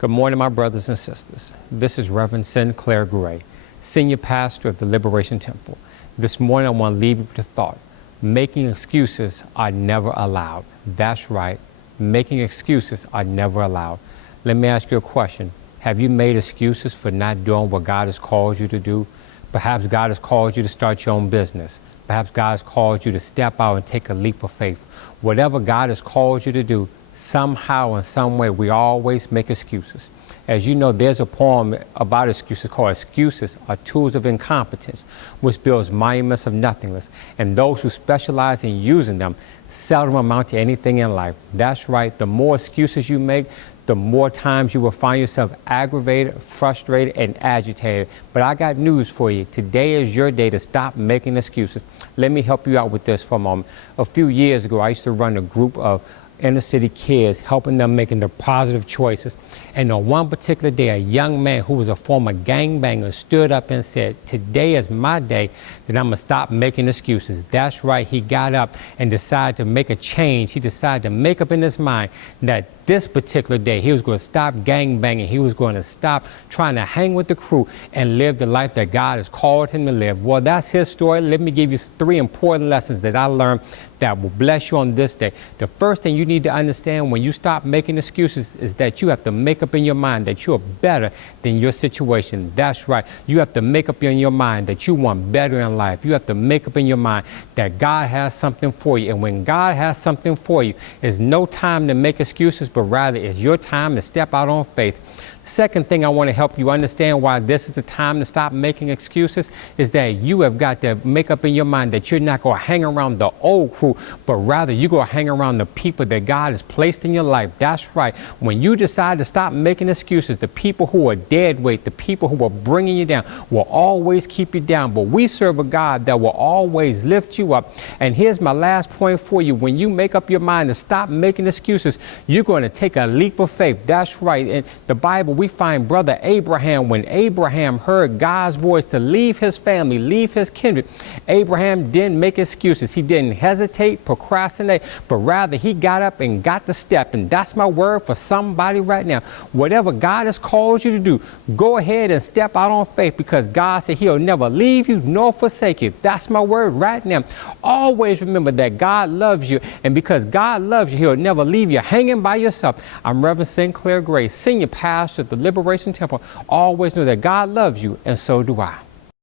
Good morning, my brothers and sisters. This is Reverend Sinclair Gray, Senior Pastor of the Liberation Temple. This morning I want to leave you with the thought, making excuses are never allowed. That's right, making excuses are never allowed. Let me ask you a question. Have you made excuses for not doing what God has called you to do? Perhaps God has called you to start your own business. Perhaps God has called you to step out and take a leap of faith. Whatever God has called you to do, somehow, in some way, we always make excuses. As you know, there's a poem about excuses called Excuses Are Tools of Incompetence, which builds monuments of nothingness. And those who specialize in using them seldom amount to anything in life. That's right, the more excuses you make, the more times you will find yourself aggravated, frustrated, and agitated. But I got news for you. Today is your day to stop making excuses. Let me help you out with this for a moment. A few years ago, I used to run a group of inner city kids, helping them making the positive choices. And on one particular day, a young man who was a former gangbanger stood up and said, "Today is my day that I'm gonna stop making excuses." That's right, he got up and decided to make a change. He decided to make up in his mind that this particular day, he was going to stop gangbanging. He was going to stop trying to hang with the crew and live the life that God has called him to live. Well, that's his story. Let me give you 3 important lessons that I learned that will bless you on this day. The first thing you need to understand when you stop making excuses is that you have to make up in your mind that you are better than your situation. That's right. You have to make up in your mind that you want better in life. You have to make up in your mind that God has something for you. And when God has something for you, it's no time to make excuses, but rather it's your time to step out on faith. Second thing I want to help you understand why this is the time to stop making excuses is that you have got to make up in your mind that you're not going to hang around the old crew, but rather you're going to hang around the people that God has placed in your life. That's right. When you decide to stop making excuses, the people who are dead weight, the people who are bringing you down will always keep you down. But we serve a God that will always lift you up. And here's my last point for you. When you make up your mind to stop making excuses, you're going to take a leap of faith. That's right. In the Bible, we find brother Abraham, when Abraham heard God's voice to leave his family, leave his kindred, Abraham didn't make excuses. He didn't hesitate, procrastinate, but rather he got up and got the step. And that's my word for somebody right now. Whatever God has called you to do, go ahead and step out on faith, because God said he'll never leave you nor forsake you. That's my word right now. Always remember that God loves you, and because God loves you, he'll never leave you hanging by yourself. I'm Reverend Sinclair Gray, Senior Pastor of the Liberation Temple. Always know that God loves you, and so do I.